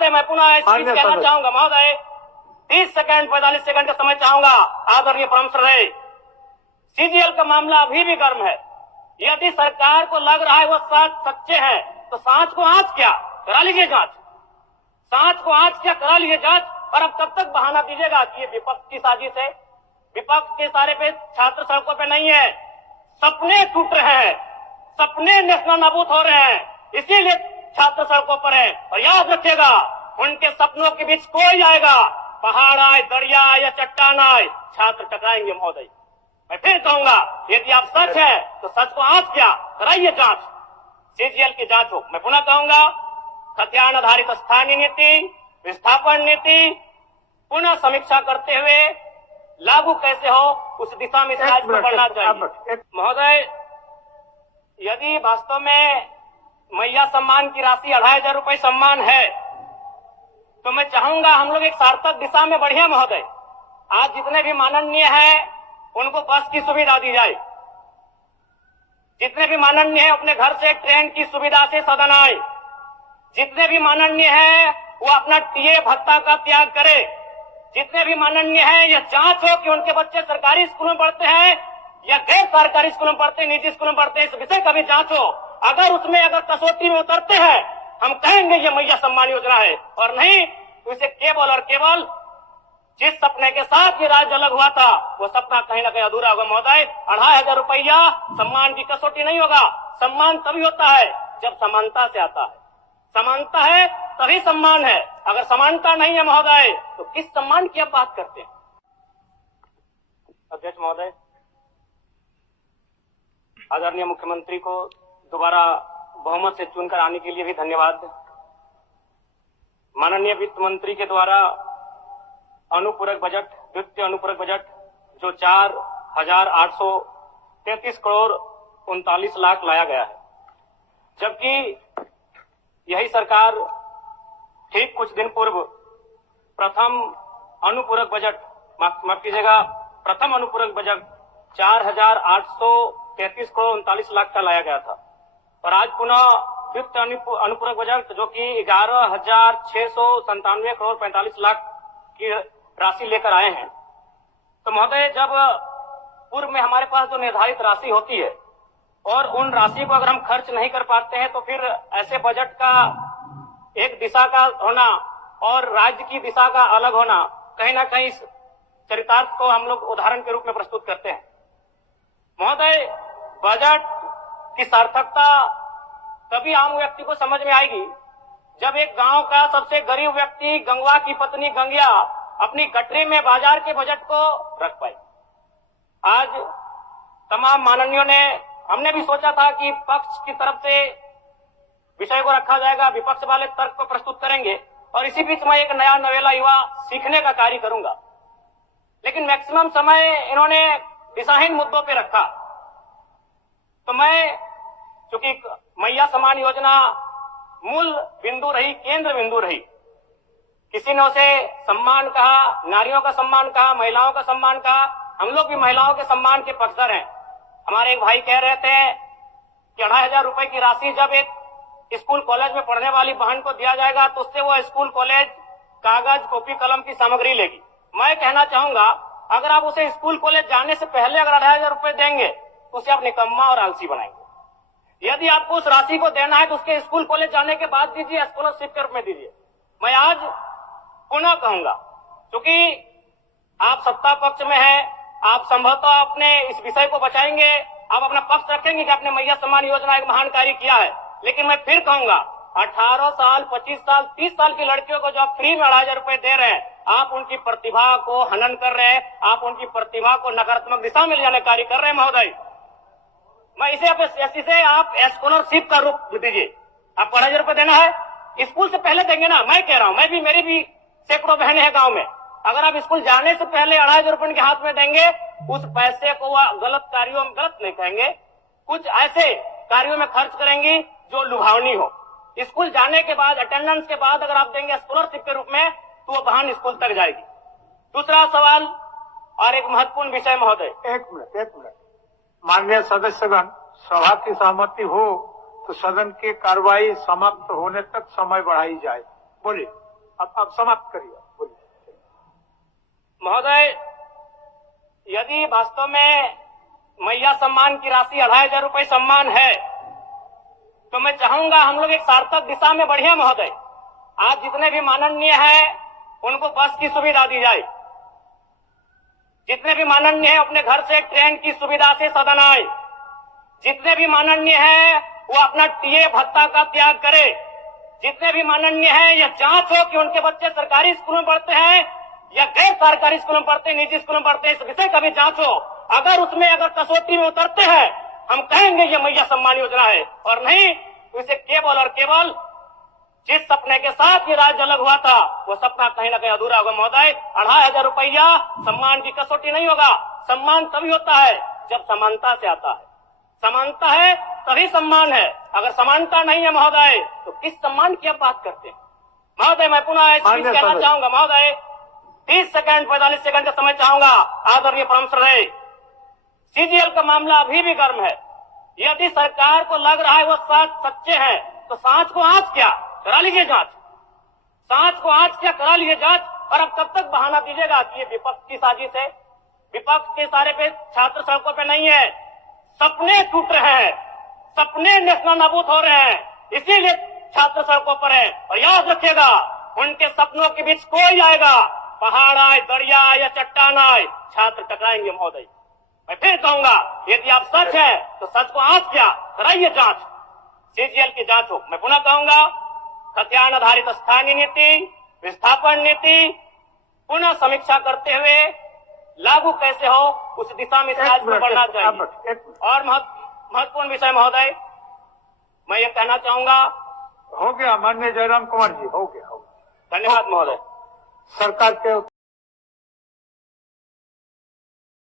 महोदय मैं पुनः इस चीज कहना चाहूंगा महोदय, 30 सेकंड 45 सेकंड का समय चाहूंगा। आदरणीय परमेश्वर रहे, सीजीएल का मामला अभी भी गर्म है। यदि सरकार को लग रहा है वो सच्चे हैं तो सांच को आंच क्या करा लीजिए जांच, सांच को आंच क्या करा लीजिए जांच। और अब कब तक बहाना दीजिएगा कि ये विपक्ष की साजिश है? विपक्ष के सारे पे छात्र सड़कों पे नहीं है, सपने टूट रहे हैं, सपने नेशनल नाबूद हो रहे हैं, इसीलिए छात्र सड़कों पर है। और याद रखिएगा, उनके सपनों के बीच कोई आएगा, पहाड़ आए, दरिया आए या चट्टान आए, छात्र टकराएंगे महोदय। मैं फिर कहूंगा, यदि आप सच है तो सच को आंच क्या कराइए जांच, सीजीएल की जांच हो। मैं पुनः कहूंगा, खतियान आधारित स्थानीय नीति, विस्थापन नीति पुनः समीक्षा करते हुए लागू कैसे हो उस दिशा में राज्य को बढ़ना चाहिए। महोदय, यदि वास्तव में मैया सम्मान की राशि 2500 रुपए सम्मान है तो मैं चाहूंगा हम लोग एक सार्थक दिशा में बढ़िया महोदय। आज जितने भी माननीय हैं उनको बस की सुविधा दी जाए, जितने भी माननीय हैं अपने घर से ट्रेन की सुविधा से सदन आए, जितने भी माननीय हैं वो अपना टीए भत्ता का त्याग करे, जितने भी माननीय हैं यह जांच हो कि उनके बच्चे सरकारी स्कूलों में पढ़ते हैं या गैर सरकारी स्कूलों में पढ़ते हैं, निजी स्कूलों में पढ़ते हैं, इस विषय का भी जांच हो। अगर उसमें अगर कसौटी में उतरते हैं हम कहेंगे ये मैया सम्मान योजना है, और नहीं तो इसे केवल और केवल जिस सपने के साथ ये राज्य अलग हुआ था वो सपना कहीं ना कहीं अधूरा होगा महोदय। 2500 रुपया सम्मान की कसौटी नहीं होगा। सम्मान तभी होता है जब समानता से आता है, समानता है तभी सम्मान है। अगर समानता नहीं है महोदय तो किस सम्मान की आप बात करते हैं? अध्यक्ष महोदय, आदरणीय मुख्यमंत्री को दोबारा बहुमत से चुनकर आने के लिए भी धन्यवाद। माननीय वित्त मंत्री के द्वारा अनुपूरक बजट, द्वितीय अनुपूरक बजट जो 4,833 करोड़ 39 लाख लाया गया है, जबकि यही सरकार ठीक कुछ दिन पूर्व प्रथम अनुपूरक बजट, माफ कीजिएगा, प्रथम अनुपूरक बजट 4,833 करोड़ 39 लाख का लाया गया था। और आज पुनः द्वितीय अनुपूरक बजट जो कि 11,697 करोड़ 45 लाख की राशि लेकर आए हैं। तो महोदय, जब पूर्व में हमारे पास जो निर्धारित राशि होती है और उन राशि को अगर हम खर्च नहीं कर पाते हैं तो फिर ऐसे बजट का एक दिशा का होना और राज्य की दिशा का अलग होना, कहीं ना कहीं इस चरितार्थ को हम लोग उदाहरण के रूप में प्रस्तुत करते हैं। महोदय, बजट की सार्थकता तभी आम व्यक्ति को समझ में आएगी जब एक गांव का सबसे गरीब व्यक्ति, गंगवा की पत्नी गंगिया, अपनी गठरी में बाजार के बजट को रख पाए। आज तमाम माननीयों ने, हमने भी सोचा था कि पक्ष की तरफ से विषय को रखा जाएगा, विपक्ष वाले तर्क को प्रस्तुत करेंगे और इसी बीच मैं एक नया नवेला युवा सीखने का कार्य करूंगा। लेकिन मैक्सिमम समय इन्होंने दिशाहीन मुद्दों पे रखा। तो मैं, चूंकि मैया सम्मान योजना मूल बिंदु रही, केंद्र बिंदु रही, किसी ने उसे सम्मान कहा, नारियों का सम्मान कहा, महिलाओं का सम्मान कहा, हम लोग भी महिलाओं के सम्मान के पक्षधर हैं। हमारे एक भाई कह रहे थे कि 2500 रुपए की राशि जब एक स्कूल कॉलेज में पढ़ने वाली बहन को दिया जाएगा तो उससे वो स्कूल कॉलेज कागज, कॉपी, कलम की सामग्री लेगी। मैं कहना चाहूंगा, अगर आप उसे स्कूल कॉलेज जाने से पहले अगर 2500 रुपए देंगे तो उसे आप निकम्मा और आलसी बनाएंगे। यदि आपको उस राशि को देना है तो उसके स्कूल कॉलेज जाने के बाद दीजिए, स्कॉलरशिप के रूप में दीजिए। मैं आज पुनः कहूंगा, क्योंकि आप सत्ता पक्ष में हैं, आप संभवतः अपने इस विषय को बचाएंगे, आप अपना पक्ष रखेंगे कि आपने मैया सम्मान योजना एक महान कार्य किया है। लेकिन मैं फिर कहूंगा, 18 साल, 25 साल, 30 साल की लड़कियों को जो आप फ्री में 2500 रुपए दे रहे हैं, आप उनकी प्रतिभा को हनन कर रहे हैं, आप उनकी प्रतिभा को नकारात्मक दिशा में ले जाने कार्य कर रहे हैं महोदय। मैं इसे आप स्कॉलरशिप का रूप दीजिए। आपको 2500 रुपए देना है, स्कूल से पहले देंगे ना। मैं कह रहा हूं, मैं भी, मेरी भी सैकड़ों बहनें हैं गांव में, अगर आप स्कूल जाने से पहले 2500 रुपए उनके हाथ में देंगे, उस पैसे को वह गलत कार्यों में, गलत नहीं कहेंगे, कुछ ऐसे कार्यों में खर्च करेंगी जो लुभावनी हो। स्कूल जाने के बाद, अटेंडेंस के बाद अगर आप देंगे स्कॉलरशिप के रूप में तो वो बहन स्कूल तक जाएगी। दूसरा सवाल और एक महत्वपूर्ण विषय महोदय। एक मिनट माननीय सदस्यगण, सभा की सहमति हो तो सदन की कार्रवाई समाप्त होने तक समय बढ़ाई जाए। बोलिए। अब समाप्त करिए, बोलिए। महोदय, यदि वास्तव में मैया सम्मान की राशि 2500 रुपये सम्मान है, तो मैं चाहूंगा हम लोग एक सार्थक दिशा में बढ़िया महोदय। आज जितने भी माननीय हैं उनको बस की सुविधा दी जाए, जितने भी माननीय हैं अपने घर से ट्रेन की सुविधा से सदन आए, जितने भी माननीय हैं वो अपना टीए भत्ता का त्याग करे, जितने भी माननीय हैं यह जांच हो कि उनके बच्चे सरकारी स्कूलों में पढ़ते हैं या गैर सरकारी स्कूलों में पढ़ते हैं, निजी स्कूलों में पढ़ते हैं, इस विषय का भी जांच हो। अगर उसमें अगर कसौटी में उतरते हैं, हम कहेंगे ये मैया सम्मान योजना है, और नहीं तो इसे केवल और केवल जिस सपने के साथ ये राज्य अलग हुआ था वो सपना कहीं ना कहीं अधूरा होगा महोदय। 2500 रुपया सम्मान की कसौटी नहीं होगा। सम्मान तभी होता है जब समानता से आता है, समानता है तभी सम्मान है। अगर समानता नहीं है महोदय तो किस सम्मान की आप बात करते हैं महोदय? मैं पुनः एक चीज कहना चाहूंगा महोदय, 30 सेकंड 45 सेकंड का समय चाहूंगा। आदरणीय परम श्रद्धेय, सीजीएल का मामला अभी भी गर्म है। यदि सरकार को लग रहा है वो सच्चे हैं तो सांच को आंच क्या करा लीजिए जांच, सांच को आंच क्या करा लीजिए जांच। और अब कब तक बहाना दीजिएगा कि ये विपक्ष की साजिश है? विपक्ष के सारे पे छात्र सड़कों पे नहीं है, सपने टूट रहे हैं, सपने नेस्तनाबूद नाबूद हो रहे हैं, इसीलिए छात्र सड़कों पर है। और याद रखिएगा, उनके सपनों के बीच कोई आएगा, पहाड़ आए, दरिया आए या चट्टान आए, छात्र टकराएंगे महोदय। मैं फिर कहूंगा, यदि आप सच है तो सच को आंच क्या कराइए जांच, सीजीएल की जांच हो। मैं पुनः कहूंगा, खतियान आधारित स्थानीय नीति, विस्थापन नीति पुनः समीक्षा करते हुए लागू कैसे हो उस दिशा में राज्य को बढ़ना चाहिए। और महत्वपूर्ण विषय महोदय, मैं ये कहना चाहूंगा, हो गया माननीय जयराम कुमार जी, हो गया। धन्यवाद महोदय। सरकार के